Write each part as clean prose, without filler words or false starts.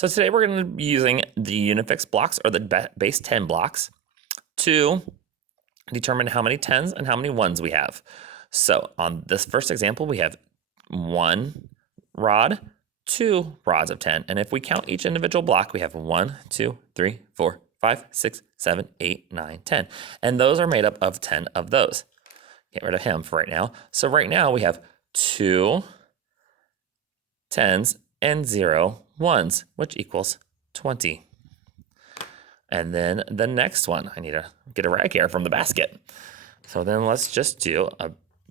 So today we're going to be using the Unifix blocks, or the base 10 blocks, to determine how many 10s and how many 1s we have. So on this first example, we have 1 rod, 2 rods of 10. And if we count each individual block, we have 1, 2, 3, 4, 5, 6, 7, 8, 9, 10. And those are made up of 10 of those. Get rid of him for right now. So right now we have 2 10s and 0 1s, which equals 20. And then the next one, I need to get a rag here from the basket. So then let's just do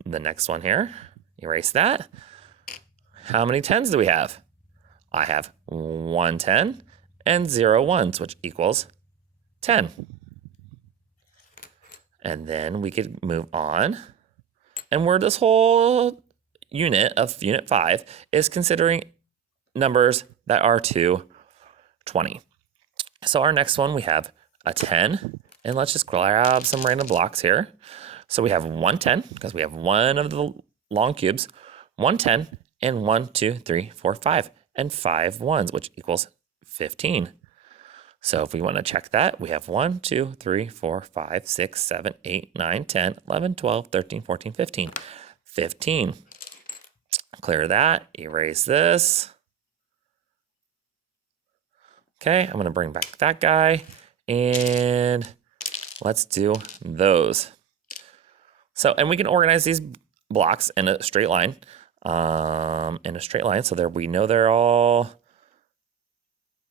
the next one here. Erase that. How many 10s do we have? I have 1 10 and 0 1s, which equals 10. And then we could move on. And where this whole unit of unit 5 is considering numbers that are to 20. So our next one, we have a 10, and let's just grab some random blocks here. So we have 1 10, because we have one of the long cubes, 1 10, and 1, 2, 3, 4, 5, and 5 1s, which equals 15. So if we want to check that, we have 1, 2, 3, 4, 5, 6, 7, 8, 9, 10, 11, 12, 13, 14, 15. 15. Clear that, erase this. Okay, I'm gonna bring back that guy, and let's do those. So, and we can organize these blocks in a straight line, so there we know they're all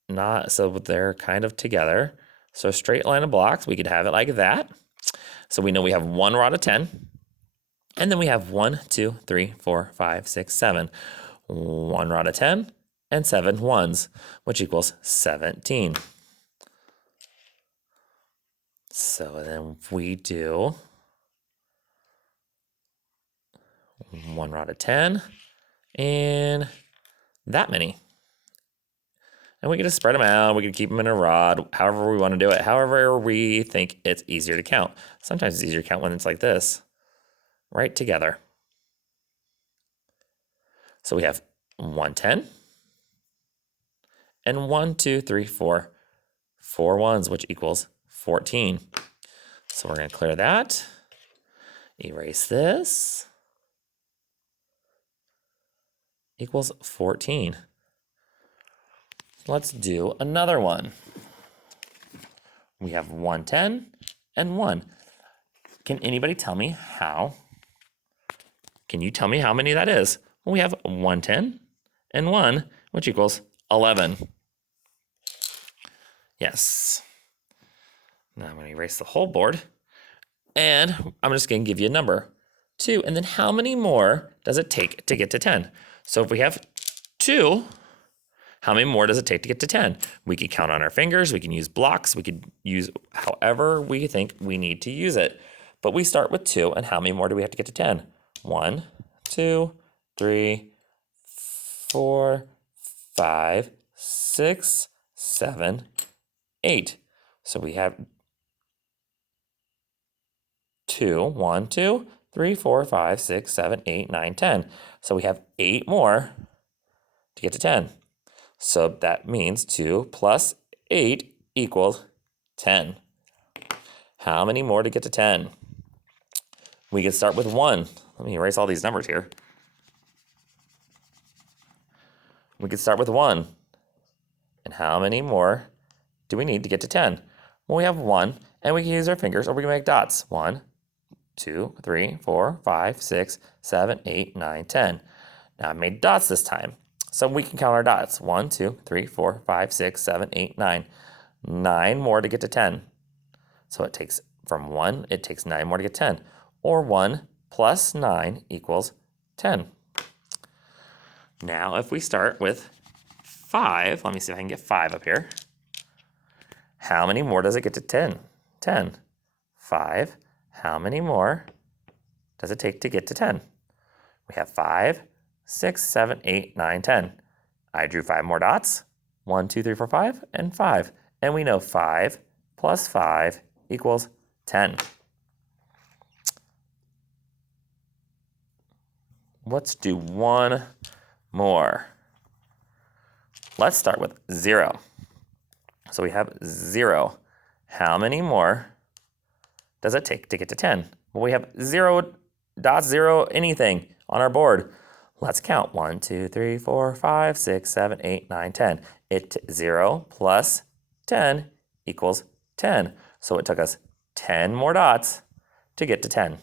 not, so they're kind of together. So a straight line of blocks, we could have it like that. So we know we have 1 rod of 10, and then we have 1, 2, 3, 4, 5, 6, 7. 1 rod of 10 and 7 1s, which equals 17. So then we do 1 rod of 10 and that many. And we can just spread them out. We can keep them in a rod, however we want to do it, however we think it's easier to count. Sometimes it's easier to count when it's like this, right together. So we have 1 10 and 1, 2, 3, 4, 4 1s, which equals 14. So we're going to clear that, erase this, equals 14. Let's do another one. We have 1 10 and 1. Can anybody tell me how? Can you tell me how many that is? Well, we have 1 10 and 1, which equals 11. Yes. Now I'm going to erase the whole board, and I'm just going to give you a number, 2. And then how many more does it take to get to 10? So if we have 2, how many more does it take to get to 10? We could count on our fingers, we can use blocks, we could use however we think we need to use it. But we start with 2, and how many more do we have to get to 10? 1, 2, 3, 4, 5, 6, 7, 8. So we have 2, 1, 2, 3, 4, 5, 6, 7, 8, 9, 10. So we have 8 more to get to 10. So that means 2 plus 8 equals 10. How many more to get to 10? We can start with 1. Let me erase all these numbers here. We could start with 1. And how many more do we need to get to 10? Well, we have 1, and we can use our fingers, or we can make dots. 1, 2, 3, 4, 5, 6, 7, 8, 9, 10. Now I made dots this time, so we can count our dots. 1, 2, 3, 4, 5, 6, 7, 8, 9. 9 more to get to 10. So it takes, from 1, it takes 9 more to get 10. Or 1 plus 9 equals 10. Now if we start with 5, let me see if I can get 5 up here. How many more does it get to 10? 10. 5. How many more does it take to get to 10? We have 5, 6, 7, 8, 9, 10. I drew 5 more dots. 1, 2, 3, 4, 5, and 5. And we know 5 plus 5 equals 10. Let's do one more. let's start with 0. So we have 0. How many more does it take to get to 10? Well, we have 0 dots, 0 anything on our board. Let's count. 1, 2, 3, 4, 5, 6, 7, 8, 9, 10. 0 plus 10 equals 10. So it took us 10 more dots to get to 10.